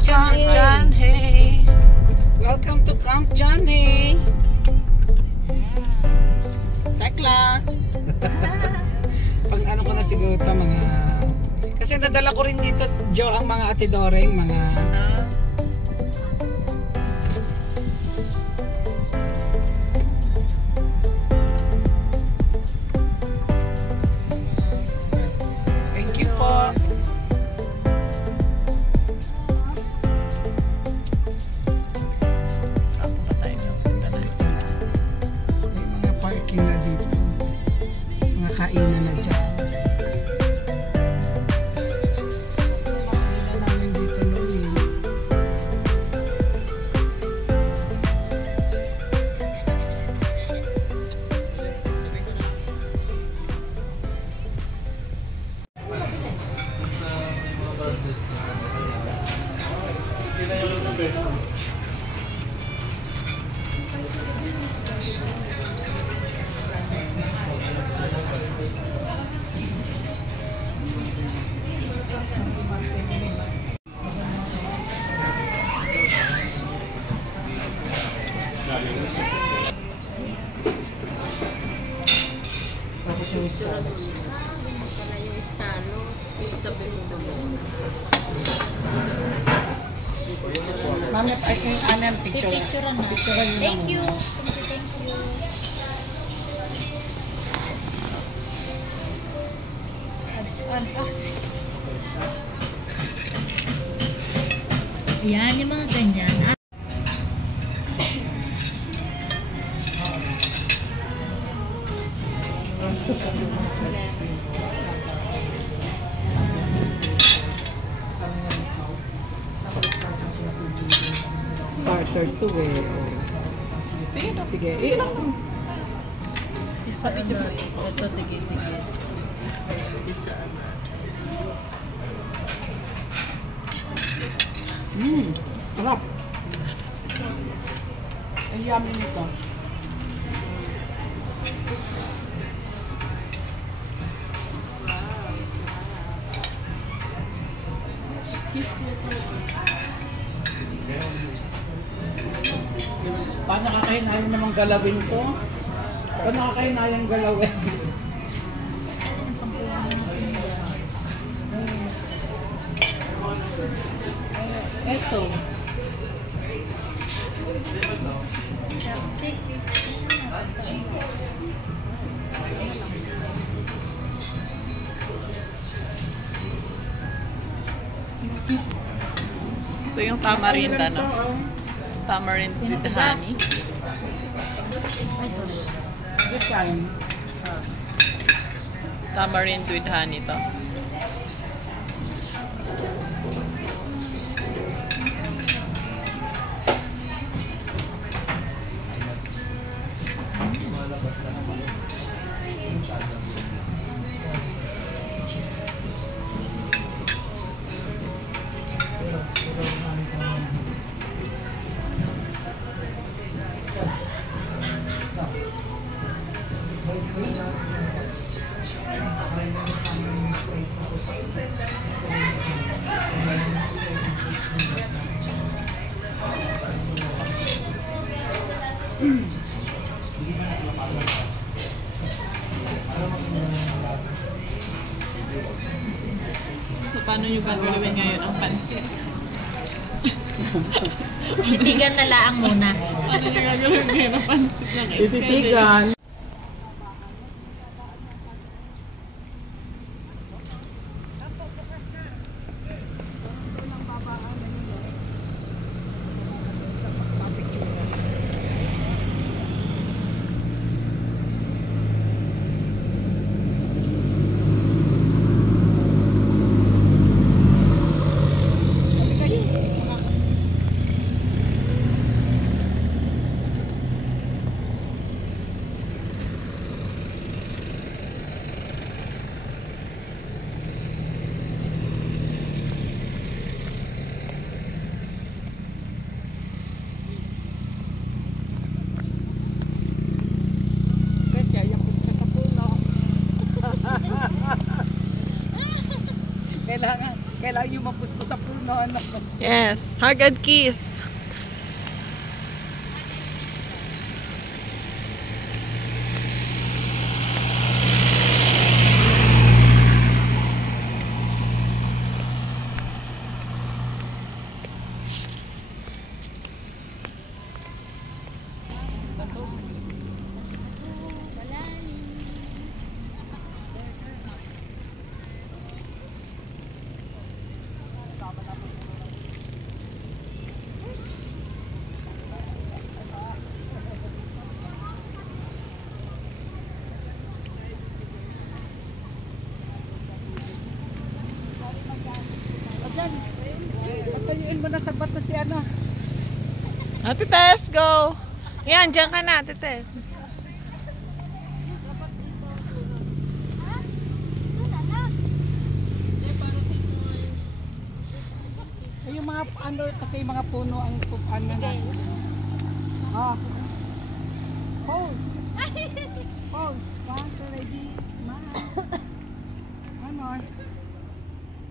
Camp John Hay. Welcome to Camp John Hay. Tekla. Pang ano ko na siguro ito, mga... Kasi nadala ko rin dito, Joe, ang mga atidoreng, mga... Thank you po. May mga parking na dito. Mga kainan na dyan. Kainan namin dito noon eh. Tapos yung scallops. Pala yung estalo. Tabi mo naman. Mami, I can anan picture. Picturean na. Picturean nyo Thank na you. muna. Thank you. Yan, yung mga ganyan. Starter to eh. Sige, Isa na. Ito, tigil-tigil. Isa na. Sarap. Ang yummy nito. Paano nakakahinayang namang galawin ko? Paano nakakahinayang galawin? Eto. Ito yung tamarind, ano? Tamarind with honey. This time. Tamarind with honey to. So, paano nyo gagawin ngayon ang pansit? Titigan na laang muna. Paano nyo gagawin ngayon ang pansit ng Tititigan. Kailangan Kailangan yung mapusto sa puno. Ano? Yes, hug and kiss. Diyan. Patayuin mo na sa bato si ano. Ate Tess, go! Yan, dyan ka na, Ate Tess. Ay, yung mga ano kasi yung mga puno ang ano na. Oh. Pose. Pose. One, two, ladies. Smile. One more.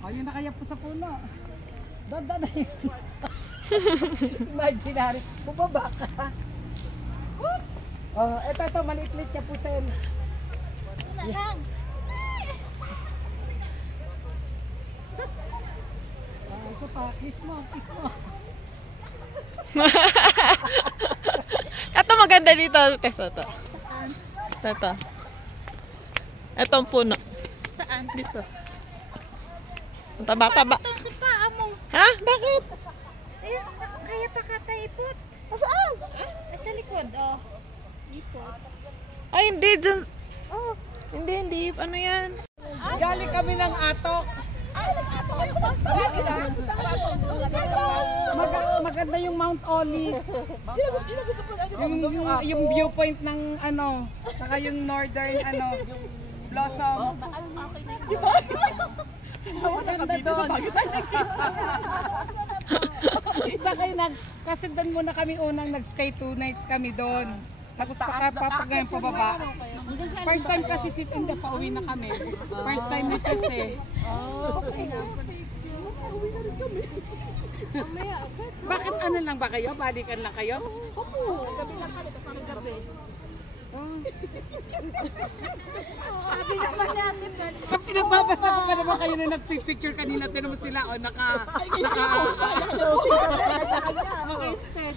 Oh, yun na kaya po sa puno. Dada na yun. Imaginary. Bumaba ka. Oh, eto, maliit-lit niya po sen. Wala lang. Isa pa, kiss mo, kiss mo. Ito maganda dito, Tess. Ito. Ito. Itong puno. Saan? Dito. Ang taba-taba. Ito sa paa mo. Ha? Bakit? Ayun, kaya pa kataipot. Saan? Ay, sa likod, oh. Ipot. Ay, hindi. Dyan. Oh. Hindi. Ano yan? Galing kami ng atok. Maganda yung Mount Olive. Yung viewpoint ng ano, saka yung northern ano, blossom. Diba? Maganda doon. Isa kayo kasi doon muna kami unang nag-stay 2 nights kami doon. Tapos papagayon pababa. First time kasi hindi pa uwi na kami. First time ni kasi. Bakit ano lang ba kayo? Balikan lang kayo? Opo. Gabi lang kami, parang gabi. Sabi naman natin. Pinagbabasa ko pa naman kayo na nagpipicture kanina. Tinan mo sila, o naka-steady.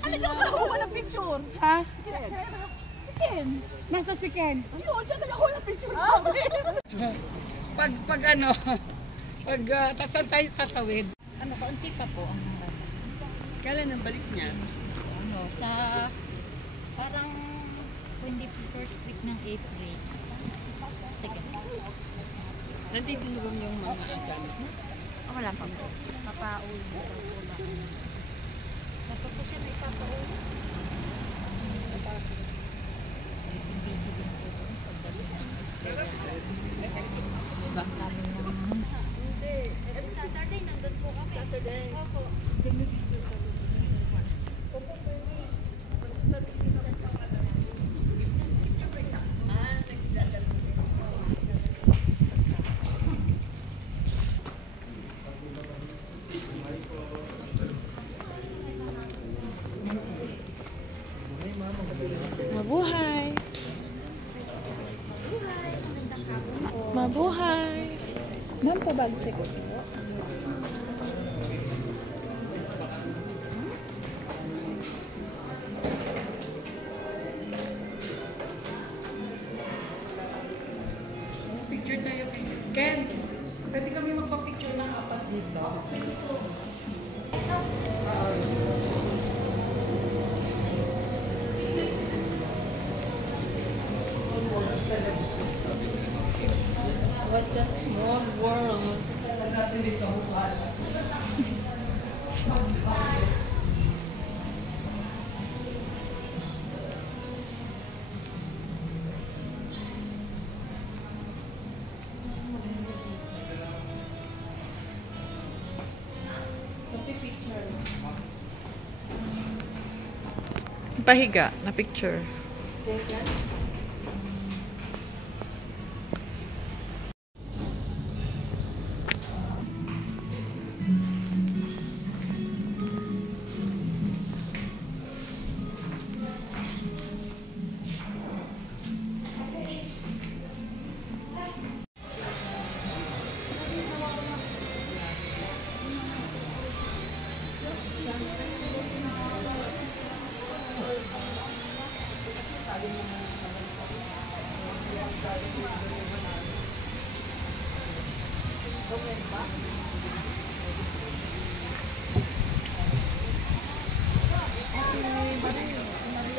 Ano sa ako walang picture? Ha? Si Ken. Nasa si Ken? Ayun, dyan na ako walang picture. Pag ano, tas saan tayo tatawid? Ano, kaunti pa po ang Kailan ang balik niya? ano, sa parang hindi first week ng April. Second. Nandito na yung mga gamit mo? Wala pa po. Papauwi na daw po ba? Dapat po siya may papauwi. Busy din po doon pagdating ng Australia. Ba? Hindi. Saturday nandun po kami. Saturday? Opo. Mabuhay! Mabuhay! Nang check. Picture tayo kay Ken. Pwede kami magpa-picture ng apat dito. What a small world! Pahiga na picture. Maria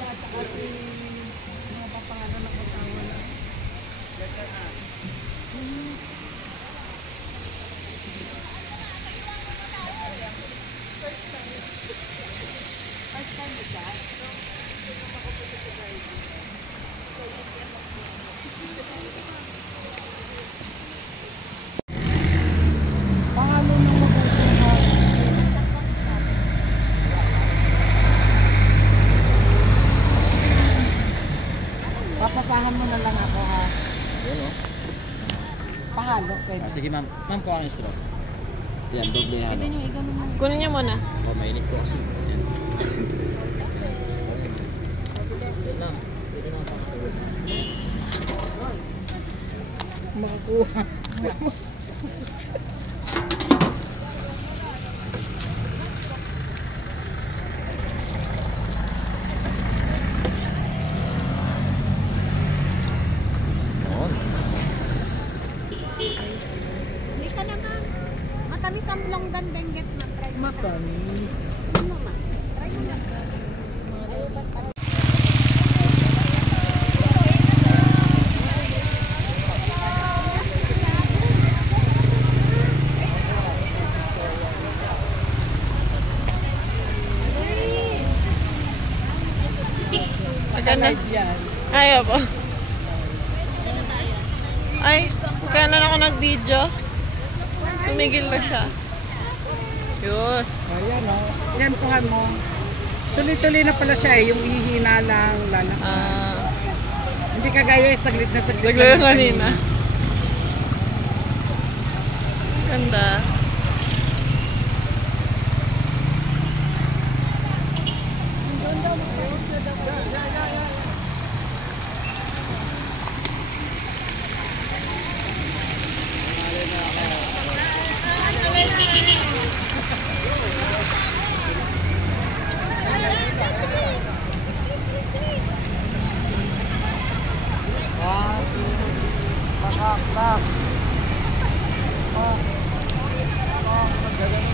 at saka si mga papangalan ng asawa na. First time with that? Pangalo ng magandang papasahan mo na lang ako ha. Yun o. Pahalo pwede. Sige ma'am. Ma'am, kuha ang straw. Yan, doble yan. Pwede nyo iganon mo. Kunin niyo muna. Oh, mainit ko kasi. Yan. Ma'am, pwede na pakatulog. Makakuha. Yun. Hindi ka naman. Matamis ang longgan benget na. Try mo na. Matamis. Ano ma? Try mo na. Magkano? Yan. Ayaw po. Ay, kailan ako nag-video? Tumigil na siya. Yun. Ayan o. Yan, puhan mo. Tuloy-tuloy na pala siya eh. Yung ihina lang, lalaki. Hindi kagaya eh, saglit na saglit. Saglit lang yung kanina. Ganda. Pakakrak. Magaling